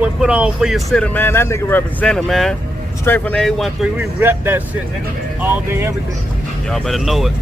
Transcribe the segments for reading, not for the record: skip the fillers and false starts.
What put on for your city, man? That nigga represented, man. Straight from the 813, we rep that shit, nigga. All day, every day. Y'all better know it.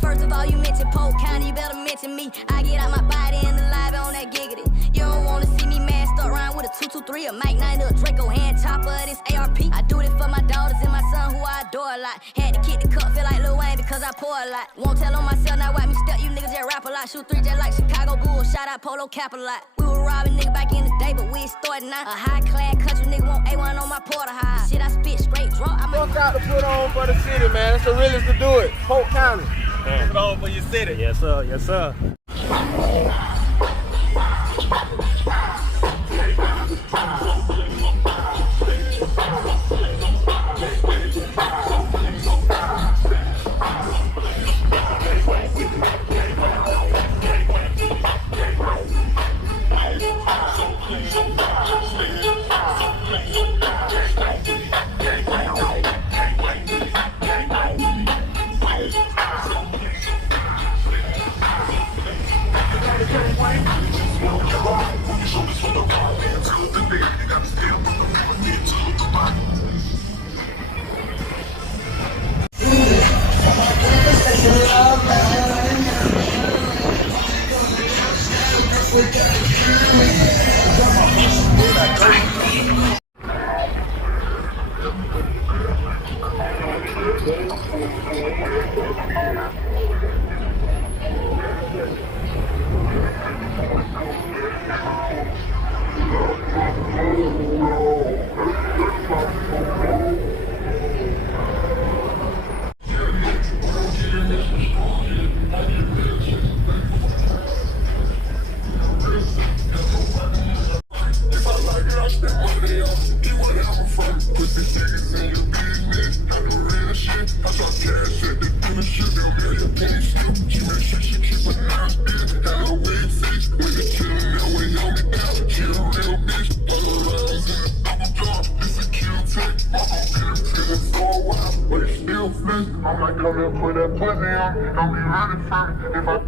First of all, you mention Polk County, you better mention me. I get out my body and the live on that giggity. You don't wanna see me masked up around with a 223, a Mike 9, a Draco hand chopper, this ARP. I do this for my daughters and my son who I adore a lot. Had to kick the cup, feel like Lil Wayne because I pour a lot. Won't tell on myself, now watch me step, you niggas just rap a lot. Shoot 3 just like Chicago Bulls, shout out Polo Cap a lot. We were robbing niggas back in the day, but we ain't starting now. A high class country nigga want A1 on my porter high. Shit, I spit straight drunk. I'm Fuck out to put on for the city, man. It's the realest to do it. Polk County. Yeah. Put on for your city. Yes, sir. Yes, sir. I'm like, come here, put that pussy on me. Don't be running from me. If I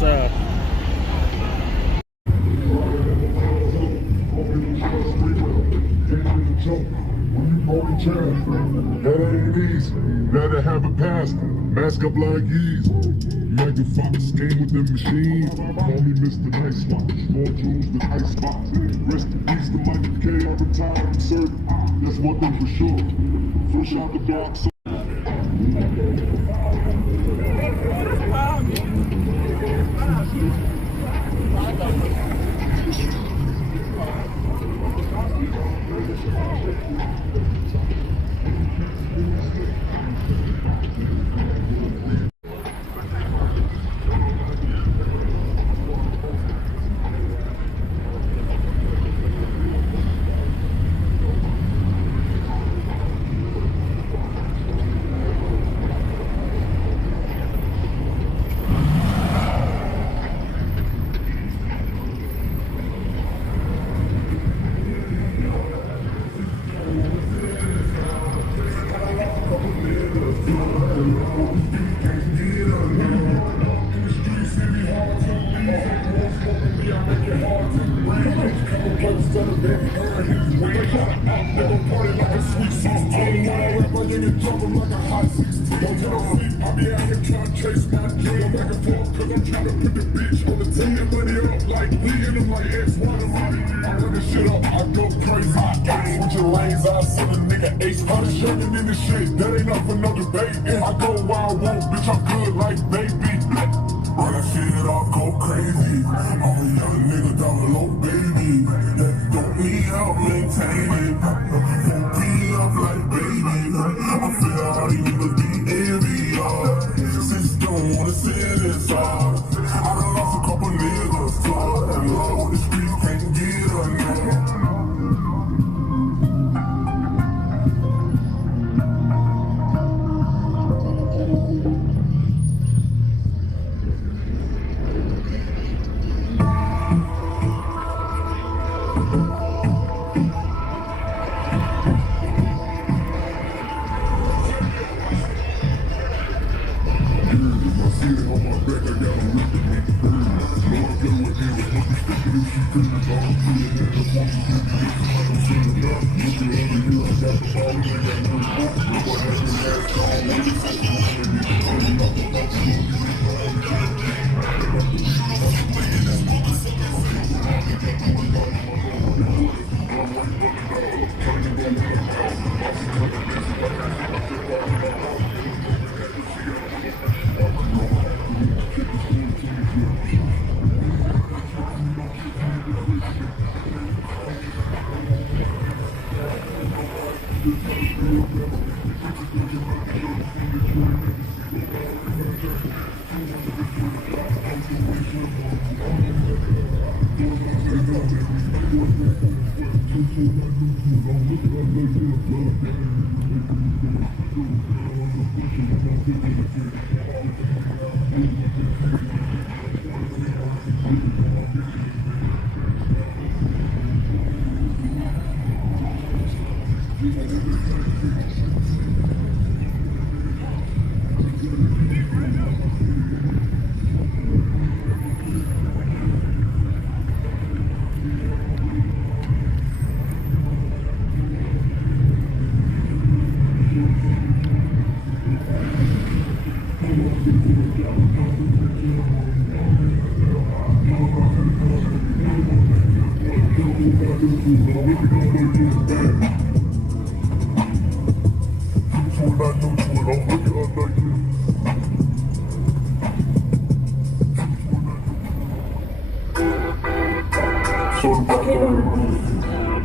sir. That ain't easy. Gotta have a pass. Mask up like easy. Megan Fox came with the machine. Call me Mr. Nice Spot. Small jewels with ice spots. Rest in peace to Michael K. I retired, I'm certain. That's one thing for sure. Fresh out the box. That ain't up for no debate. I go where I want, bitch, I'm good like baby. Run that shit off, go crazy. I'm a young nigga, double low baby. That don't need help maintaining. Won't be up like baby. I feel how these niggas be area. Since don't wanna see this off. I done lost a couple niggas, so I love what the streets can't get enough.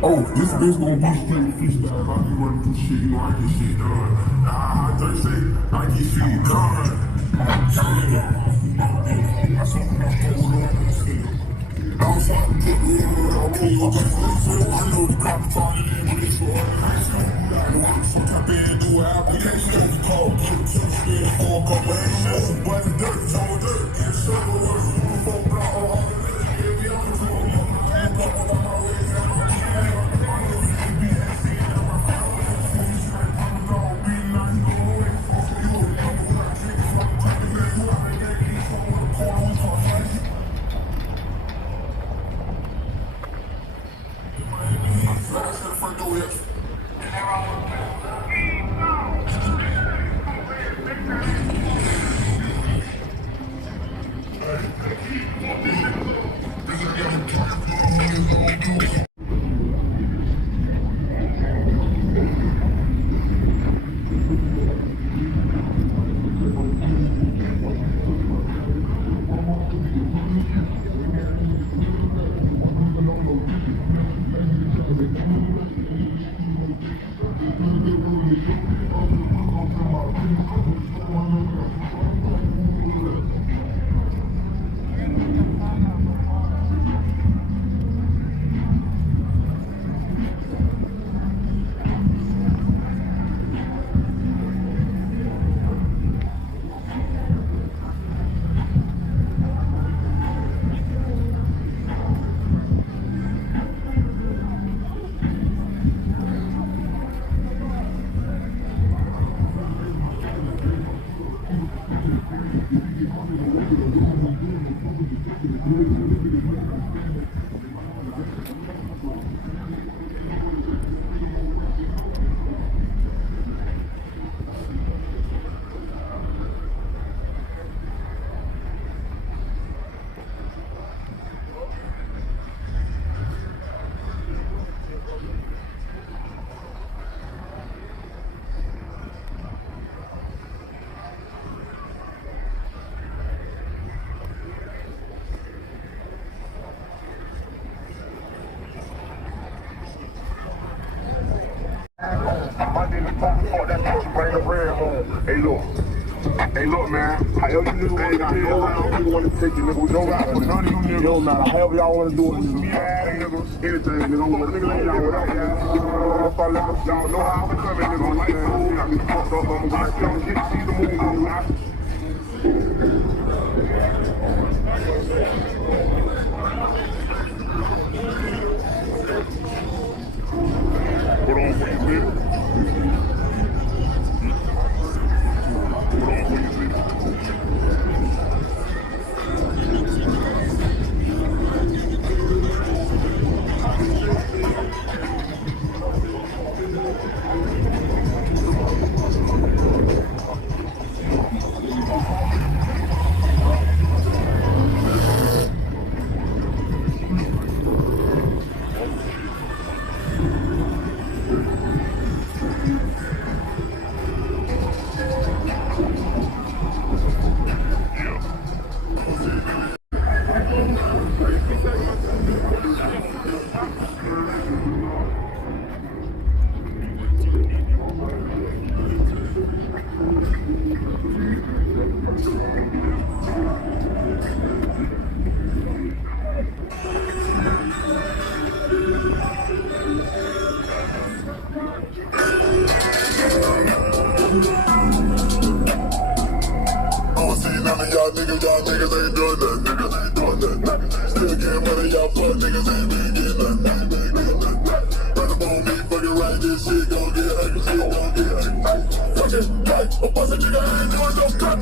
Oh, this bitch gon' be straight freestyle. I be running through shit, you know I get shit done. Nah, they say I get shit done. I know the cop talking in this one. Fuck up and do an application. Call, get a two-spin, for a couple of button dirt, toe dirt. Get circle work, 4 block, all the stay home. Hey, look, man. However you niggas want to take you want to take you, nigga. No matter. None of you niggas. Don't matter. However y'all want to do it. Me and niggas. Anything, nigga. I'm gonna nigga lay down without y'all. If I let y'all know how I'm coming, nigga. Like, I be fucked up. I'm gonna see the movie. Hold on for you, bitch. Y'all niggas ain't doing nothing. Still getting money, y'all fuck niggas ain't been getting nothing. Run up on me, fucking right, this shit gon' get ugly, Fucking right, a pussy nigga ain't doing no cut,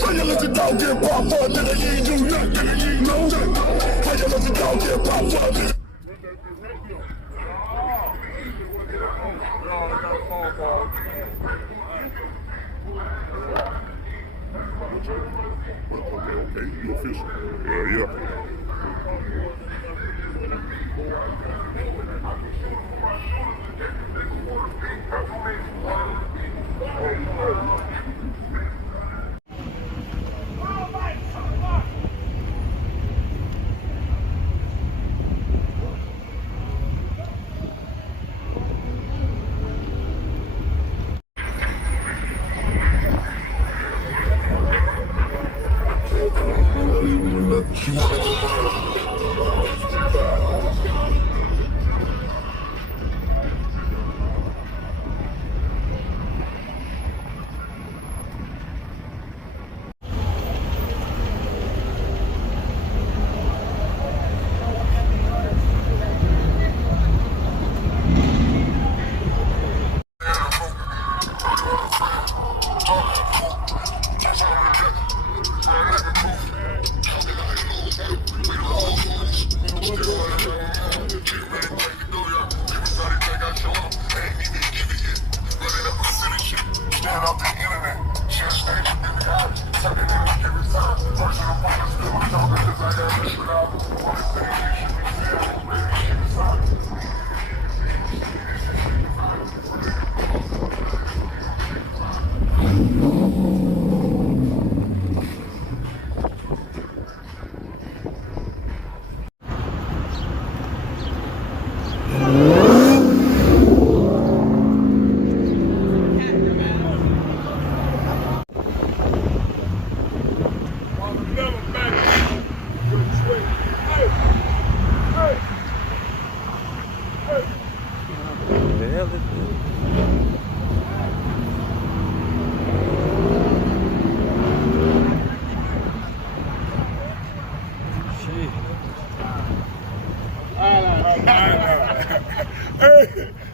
How you let your dog get popped up, nigga, you ain't do nothing, nigga, you ain't know nothing. How you let your dog get popped up, nigga? Okay, you official. Yeah.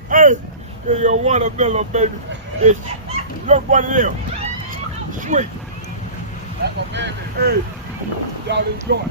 Hey, you're watermelon, baby. It's look one of them. Sweet. That's a baby. Hey, y'all enjoy.